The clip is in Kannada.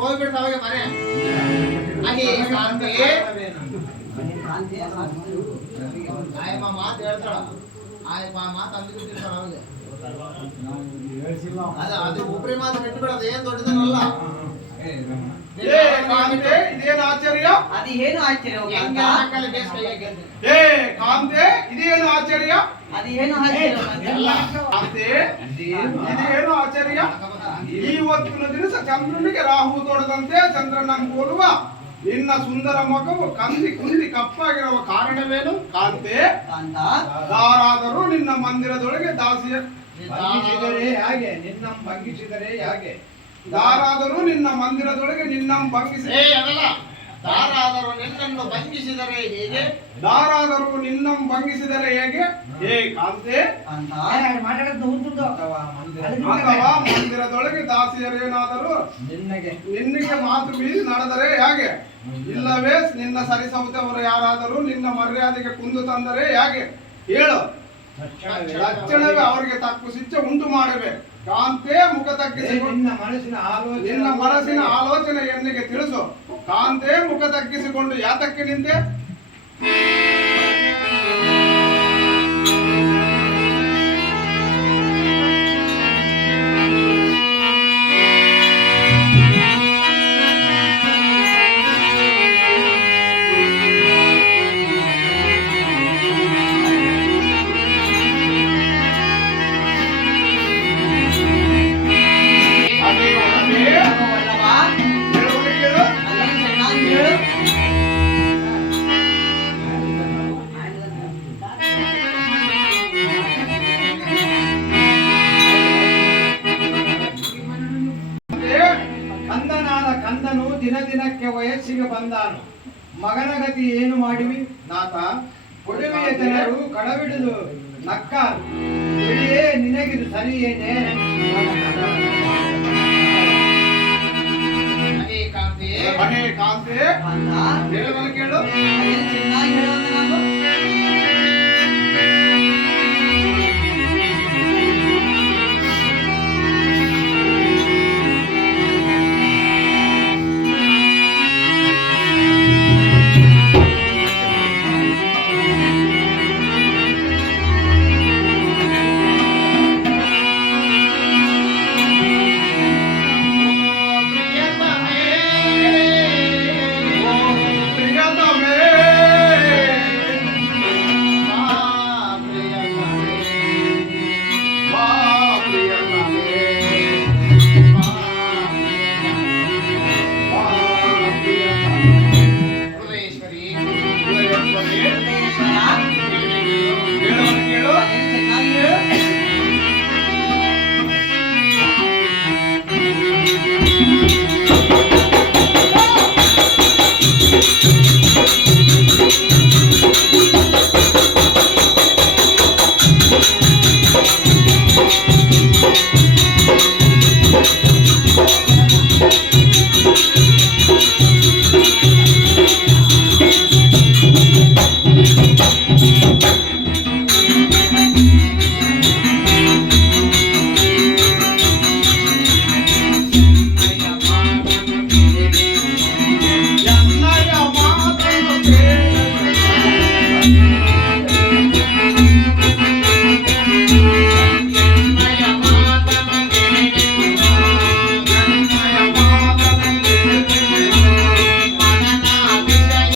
ಹೋಗ್ಬಿಡ್ತಾವಾಗ ಮನೆ ಅಹಿ ಕಾಂತಿ ಆಯಮ್ಮ ಮಾತು ಹೇಳ್ತಾಳ ಆಯಮ್ಮ ಮಾತು ಅಂದ್ಬಿಟ್ಟಿರ್ತಾಳ ಅವಾಗ ಅದು ಒಬ್ಬರೇ ಮಾತು ಬಿಟ್ಬಿಡೋದು ಏನ್ ದೊಡ್ಡದಲ್ಲ ಇದೇನು ಆಶ್ಚರ್ಯ ಅದೇನು ಆಶ್ಚರ್ಯ ಕಾಂತೆ ಇದೇನು ಆಶ್ಚರ್ಯ ಅದೇನು ಕಾಂತೆ ಇದೇನು ಆಶ್ಚರ್ಯ ಇವತ್ತಿನ ದಿವಸ ಚಂದ್ರನಿಗೆ ರಾಹು ತೊಡದಂತೆ ಚಂದ್ರನನ್ನು ಹೋಲುವ ನಿನ್ನ ಸುಂದರ ಮಗವು ಕಂದಿ ಕುಂದಿ ಕಪ್ಪಾಗಿರುವ ಕಾರಣವೇನು ಕಾಂತೆ ಯಾರಾದರೂ ನಿನ್ನ ಮಂದಿರದೊಳಗೆ ದಾಸಿಯ ಹಾಗೆ ನಿನ್ನ ಭಂಗಿಸಿದರೆ ಹಾಗೆ ಯಾರಾದರೂ ನಿನ್ನ ಮಂದಿರದೊಳಗೆ ನಿನ್ನ ಭಂಗಿಸಿ ಯಾರಾದರೂ ನಿನ್ನನ್ನು ಭಂಗಿಸಿದರೆ ಹೇಗೆ ಯಾರಾದರೂ ನಿನ್ನ ಭಂಗಿಸಿದರೆ ಹೇಗೆ ಹೇ ಕಾಂತೆ ಅಥವಾ ಮಂದಿರದೊಳಗೆ ದಾಸಿಯರೇನಾದರೂ ನಿನ್ನಿಗೆ ಮಾತು ಬೀಸಿ ನಡೆದರೆ ಹೇಗೆ ಇಲ್ಲವೇ ನಿನ್ನ ಸರಿಸೌತವರು ಯಾರಾದರೂ ನಿನ್ನ ಮರ್ಯಾದೆಗೆ ಕುಂದು ತಂದರೆ ಹೇಗೆ ಹೇಳು ತಕ್ಷಣವೇ ಅವರಿಗೆ ತಕ್ಕ ಶಿಕ್ಷೆ ಉಂಟು ಮಾಡಬೇಕು ಕಾಂತೆ ಮುಖ ತಗ್ಗಿಸಿಕೊಂಡು ನಿನ್ನ ಮನಸ್ಸಿನ ಆಲೋಚನೆ ಎನ್ನಿಗೆ ತಿಳಿಸು ಕಾಂತೆ ಮುಖ ತಗ್ಗಿಸಿಕೊಂಡು ಯಾತಕ್ಕೆ ನಿಂತೆ ಕಂದನು ದಿನ ದಿನಕ್ಕೆ ವಯಸ್ಸಿಗೆ ಬಂದಾನು ಮಗನ ಗತಿ ಏನು ಮಾಡಿವಿ ನಾಥ ಕೊಡುವೆಯ ಜನರು ಕಡಬಿಡಿದು ನಕ್ಕಾರು ನಿನಗಿದು ಸರಿಯೇನೆ ಕಾಂತೆ ಕೇಳು ಚೆನ್ನಾಗಿ ಹೇಳೋದು